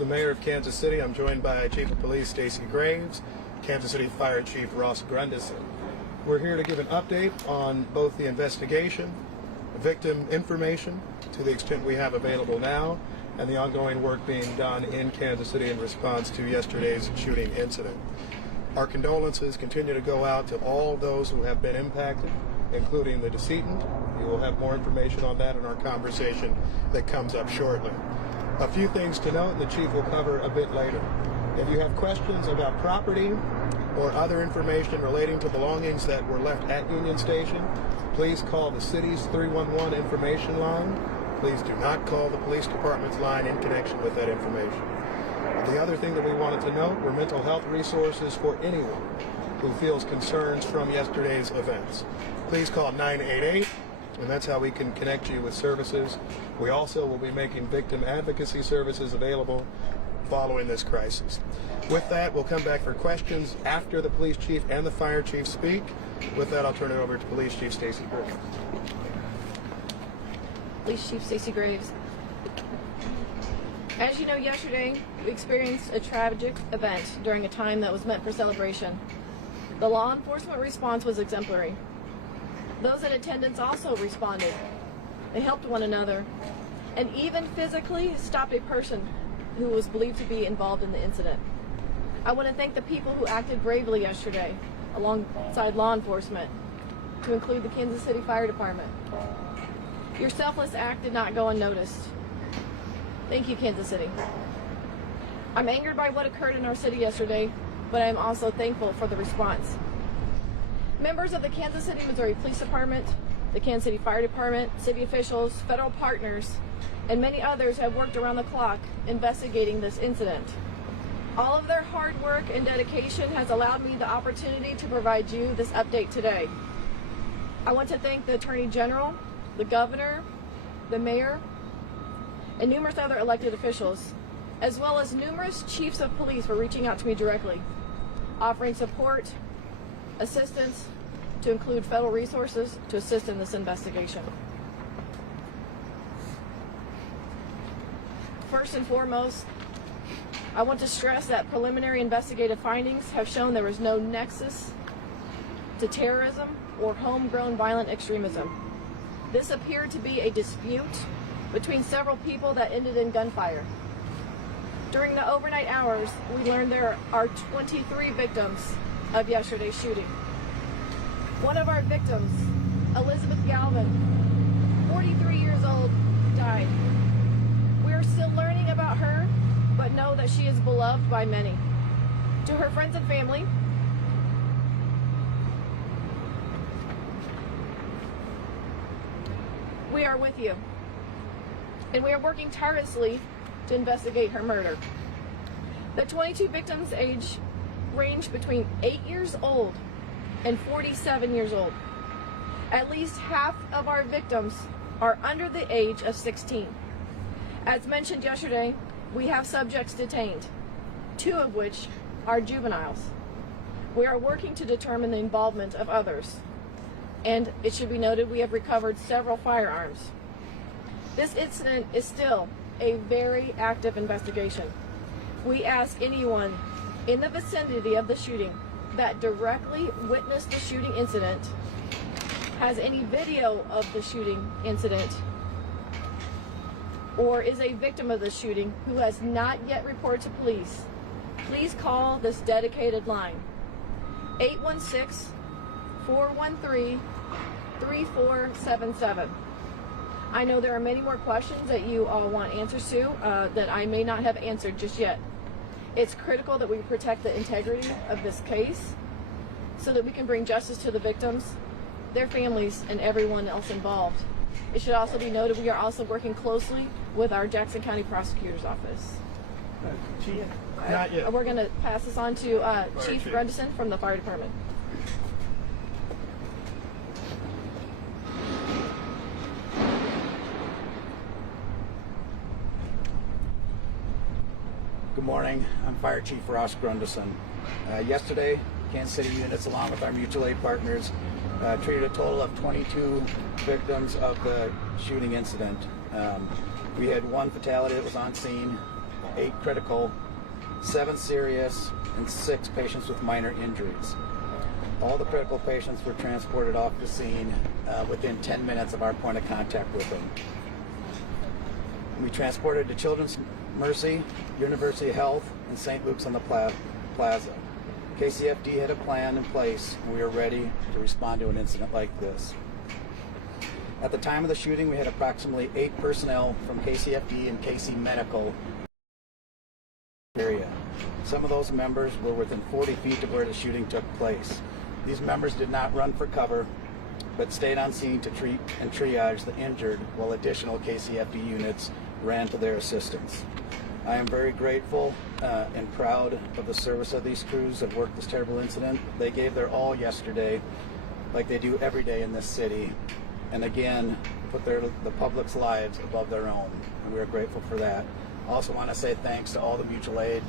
The Mayor of Kansas City. I'm joined by Chief of Police Stacey Graves, Kansas City Fire Chief Ross Grundison. We're here to give an update on both the investigation, victim information to the extent we have available now, and the ongoing work being done in Kansas City in response to yesterday's shooting incident. Our condolences continue to go out to all those who have been impacted, including the decedent. You will have more information on that in our conversation that comes up shortly. A few things to note, and the Chief will cover a bit later. If you have questions about property or other information relating to belongings that were left at Union Station, please call the city's 311 information line. Please do not call the police department's line in connection with that information. The other thing that we wanted to note were mental health resources for anyone who feels concerns from yesterday's events. Please call 988, and that's how we can connect you with services. We also will be making victim advocacy services available following this crisis. With that, we'll come back for questions after the police chief and the fire chief speak. With that, I'll turn it over to Police Chief Stacey Graves. Police Chief Stacey Graves. As you know, yesterday we experienced a tragic event during a time that was meant for celebration. The law enforcement response was exemplary. Those in attendance also responded. They helped one another and even physically stopped a person who was believed to be involved in the incident. I want to thank the people who acted bravely yesterday alongside law enforcement, to include the Kansas City Fire Department. Your selfless act did not go unnoticed. Thank you, Kansas City. I'm angered by what occurred in our city yesterday, but I am also thankful for the response. Members of the Kansas City, Missouri Police Department, the Kansas City Fire Department, city officials, federal partners, and many others have worked around the clock investigating this incident. All of their hard work and dedication has allowed me the opportunity to provide you this update today. I want to thank the Attorney General, the Governor, the Mayor, and numerous other elected officials, as well as numerous chiefs of police for reaching out to me directly, offering support, assistance, to include federal resources to assist in this investigation. First and foremost, I want to stress that preliminary investigative findings have shown there was no nexus to terrorism or homegrown violent extremism. This appeared to be a dispute between several people that ended in gunfire. During the overnight hours, we learned there are 23 victims of yesterday's shooting. One of our victims, Elizabeth Galvin, 43 years old, died. We are still learning about her, but know that she is beloved by many. To her friends and family, we are with you, and we are working tirelessly to investigate her murder. The 22 victims' age range between 8 years old and 47 years old. At least half of our victims are under the age of 16. As mentioned yesterday, we have subjects detained, 2 of which are juveniles. We are working to determine the involvement of others, and it should be noted we have recovered several firearms. This incident is still a very active investigation. We ask anyone in the vicinity of the shooting that directly witnessed the shooting incident, has any video of the shooting incident, or is a victim of the shooting who has not yet reported to police, please call this dedicated line, 816-413-3477. I know there are many more questions that you all want answers to that I may not have answered just yet. It's critical that we protect the integrity of this case so that we can bring justice to the victims, their families, and everyone else involved. It should also be noted we are also working closely with our Jackson County Prosecutor's Office. Chief, not yet. We're going to pass this on to Chief Grundison from the Fire Department. Good morning. I'm Fire Chief Ross Grundison. Yesterday, Kansas City units, along with our mutual aid partners, treated a total of 22 victims of the shooting incident. We had 1 fatality that was on scene, 8 critical, 7 serious, and 6 patients with minor injuries. All the critical patients were transported off the scene within 10 minutes of our point of contact with them. We transported to Children's Mercy, University of Health, and St. Luke's on the Plaza. KCFD had a plan in place, and we were ready to respond to an incident like this. At the time of the shooting, we had approximately 8 personnel from KCFD and KC Medical area. Some of those members were within 40 feet of where the shooting took place. These members did not run for cover, but stayed on scene to treat and triage the injured while additional KCFD units ran to their assistance. I am very grateful and proud of the service of these crews that worked this terrible incident. They gave their all yesterday, like they do every day in this city, and again, put the public's lives above their own, and we are grateful for that. I also want to say thanks to all the mutual aid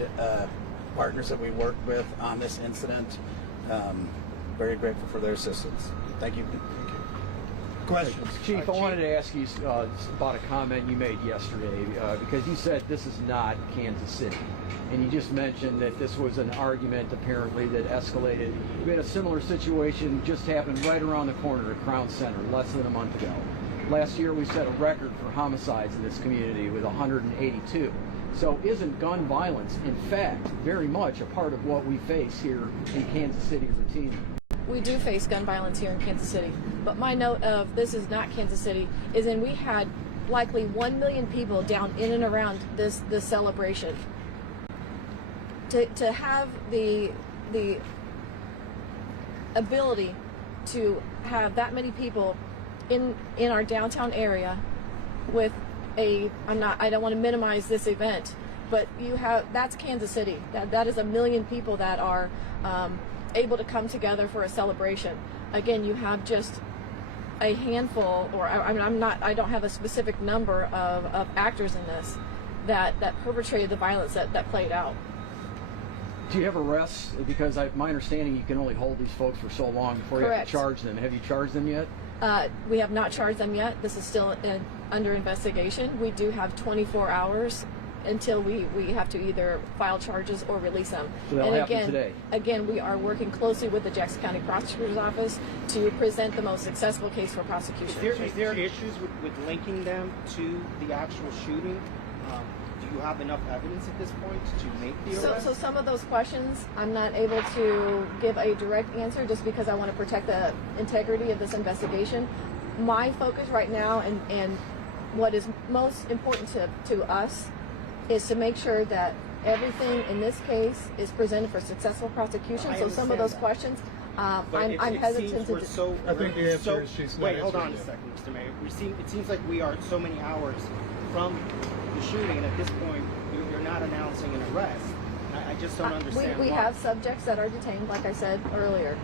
partners that we worked with on this incident. Very grateful for their assistance. Thank you. Questions? Chief, I wanted to ask you about a comment you made yesterday because you said this is not Kansas City. And you just mentioned that this was an argument apparently that escalated. We had a similar situation just happened right around the corner at Crown Center less than a month ago. Last year we set a record for homicides in this community with 182. So isn't gun violence, in fact, very much a part of what we face here in Kansas City routinely? We do face gun violence here in Kansas City, but my note of this is not Kansas City is in we had likely 1 million people down in and around this celebration. To have the ability to have that many people in our downtown area with I don't want to minimize this event, but that's Kansas City. That is 1 million people that are able to come together for a celebration. Again, you have just a handful, or I don't have a specific number of actors in this that perpetrated the violence that played out. Do you have arrests? Because my understanding, you can only hold these folks for so long before you have to charge them. Have you charged them yet? We have not charged them yet. This is still under investigation. We do have 24 hours until we have to either file charges or release them. So that'll happen today. Again, we are working closely with the Jackson County Prosecutor's Office to present the most successful case for prosecution. Is there issues with linking them to the actual shooting? Do you have enough evidence at this point to make the arrest? So some of those questions, I'm not able to give a direct answer just because I want to protect the integrity of this investigation. My focus right now and what is most important to us is to make sure that everything in this case is presented for successful prosecution. So some of those questions, I'm hesitant to. I think the answer is she's not. Wait, hold on a second, Mr. Mayor. It seems like we are so many hours from the shooting, and at this point, you're not announcing an arrest. I just don't understand. We have subjects that are detained, like I said earlier.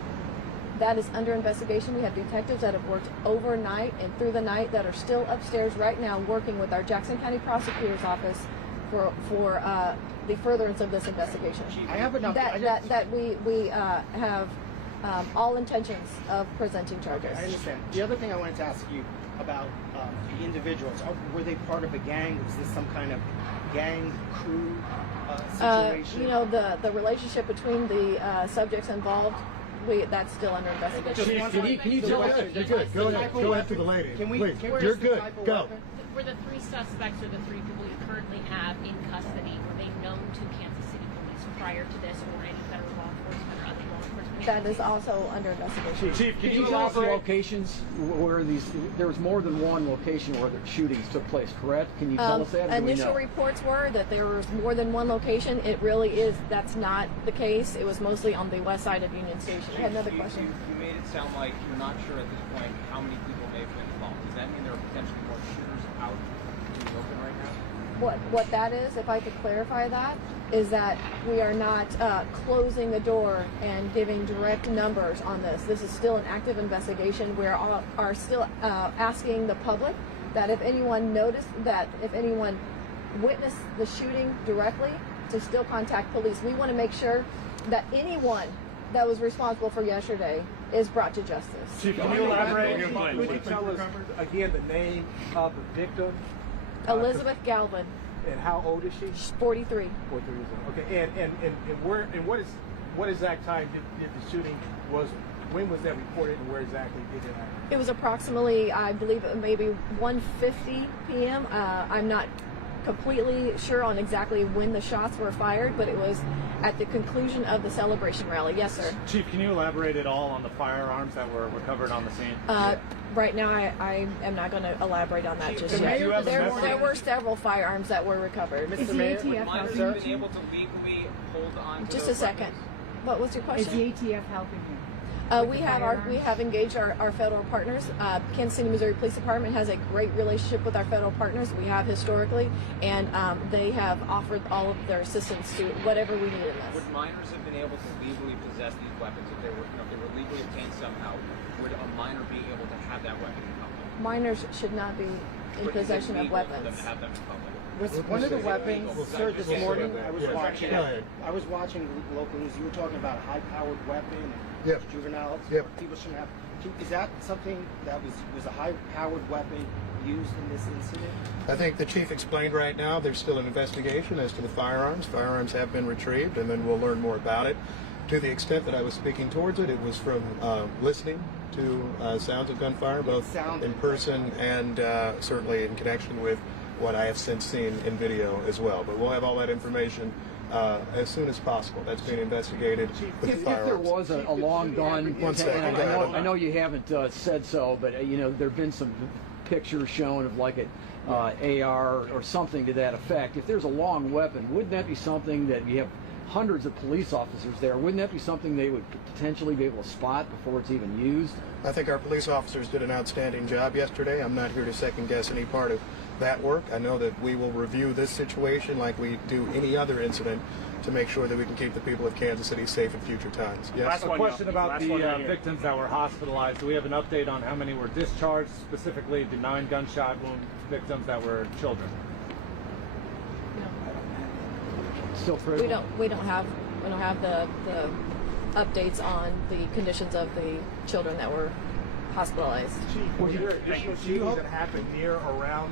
That is under investigation. We have detectives that have worked overnight and through the night that are still upstairs right now working with our Jackson County Prosecutor's Office for the furtherance of this investigation. I have enough. That we have all intentions of presenting charges. Okay, I understand. The other thing I wanted to ask you about the individuals. Were they part of a gang? Was this some kind of gang crew situation? You know, the relationship between the subjects involved, that's still under investigation. Can you tell us? You're good. Go ahead to the lady. Please. You're good. Go. Were the 3 suspects or the 3 people you currently have in custody, were they known to Kansas City Police prior to this or any federal law enforcement or other law enforcement? That is also under investigation. Chief, can you tell us the locations where there was more than one location where the shootings took place, correct? Can you tell us that? Initial reports were that there was more than one location. It really is, that's not the case. It was mostly on the west side of Union Station. I had another question. You made it sound like you're not sure at this point how many people may have been involved. Does that mean there are potentially more shooters out in the open right now? What that is, if I could clarify that, is that we are not closing the door and giving direct numbers on this. This is still an active investigation. We are still asking the public that if anyone noticed that, if anyone witnessed the shooting directly, to still contact police. We want to make sure that anyone that was responsible for yesterday is brought to justice. Chief, can you elaborate? Would you tell us again the name of the victim? Elizabeth Galvin. And how old is she? She's 43. 43 years old. Okay. And what exact time did the shooting was? When was that reported, and where exactly did it happen? It was approximately, I believe, maybe 1:50 p.m. I'm not completely sure on exactly when the shots were fired, but it was at the conclusion of the celebration rally. Yes, sir. Chief, can you elaborate at all on the firearms that were recovered on the scene? Right now, I am not going to elaborate on that just yet. you have a message? There were several firearms that were recovered. Mr. Mayor, Would minors have been able to legally hold on to Just a those second. What was your Is question? the ATF helping you? We have engaged our federal partners. Kansas City, Missouri Police Department has a great relationship with our federal partners. We have historically, and they have offered all of their assistance to whatever we need in this. Would minors have been able to legally possess these weapons if they were, if they were legally obtained somehow? Would a minor be able to have that weapon in public? Minors should not be in Would it possession be of legal for them weapons. to have them in public? Was one of the weapons, sir, this morning I was Yeah. watching. Go ahead. I was watching local news. You were talking about a high-powered weapon. And Yep. juveniles. Yep. People shouldn't have. Is that something that was a high-powered weapon used in this incident? I think the chief explained right now there's still an investigation as to the firearms. Firearms have been retrieved, and then we'll learn more about it. To the extent that I was speaking towards it, it was from listening to sounds of gunfire, both in person and certainly in connection with what I have since seen in video as well. But we'll have all that information as soon as possible. That's being investigated with the If there firearms. was a long gun, One second. and I know you haven't said so, but there have been some pictures shown of like an AR or something to that effect. If there's a long weapon, wouldn't that be something that you have hundreds of police officers there? Wouldn't that be something they would potentially be able to spot before it's even used? I think our police officers did an outstanding job yesterday. I'm not here to second guess any part of that work. I know that we will review this situation like we do any other incident to make sure that we can keep the people of Kansas City safe in future times. Yes? A question about the victims that were hospitalized. Do we have an update on how many were discharged, specifically the 9 gunshot wound victims that were children? Still critical. We don't have the updates on the conditions of the children that were hospitalized. Chief, were there additional shootings that happened near or around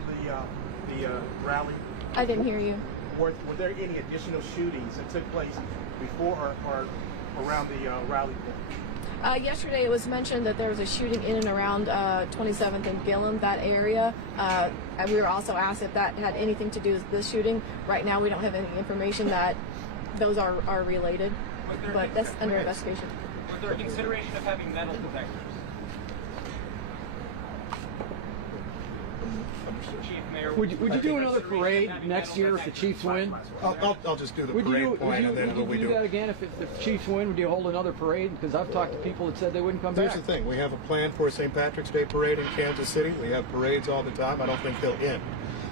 the rally? I didn't hear you. Were there any additional shootings that took place before or around the rally point? Yesterday it was mentioned that there was a shooting in and around 27th and Gillum, that area. And we were also asked if that had anything to do with this shooting. Right now we don't have any information that those are related, but that's under investigation. Was there a consideration of having metal detectors? Chief, Mayor, Would you do another parade next year if the Chiefs win? I'll just do the Would parade you point and then would you do that again if the Chiefs win? Would you hold another parade? Because I've talked to people that said they wouldn't come Here's back. the thing. We have a plan for a St. Patrick's Day parade in Kansas City. We have parades all the time. I don't think they'll end.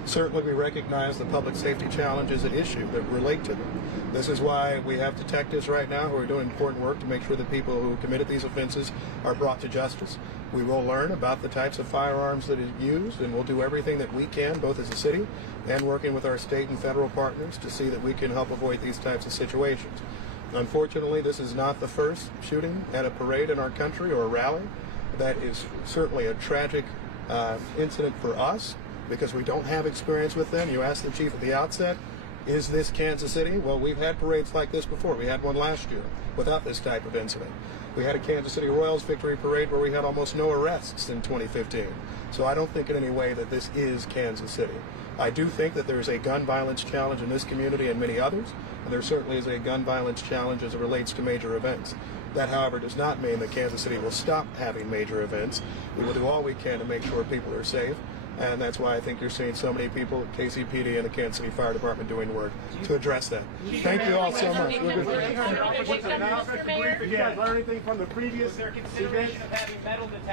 Certainly we recognize the public safety challenges at issue that relate to them. This is why we have detectives right now who are doing important work to make sure that people who committed these offenses are brought to justice. We will learn about the types of firearms that are used, and we'll do everything that we can, both as a city and working with our state and federal partners, to see that we can help avoid these types of situations. Unfortunately, this is not the first shooting at a parade in our country or a rally. That is certainly a tragic incident for us, because we don't have experience with them. You asked the chief at the outset, is this Kansas City? Well, we've had parades like this before. We had one last year without this type of incident. We had a Kansas City Royals victory parade where we had almost no arrests in 2015. So I don't think in any way that this is Kansas City. I do think that there's a gun violence challenge in this community and many others, and there certainly is a gun violence challenge as it relates to major events. That, however, does not mean that Kansas City will stop having major events. We will do all we can to make sure people are safe. And that's why I think you're seeing so many people at KCPD and the Kansas City Fire Department doing work to address that. Thank you all so much. We're good. Did you guys learn anything from the previous was there consideration events? of having metal detectors?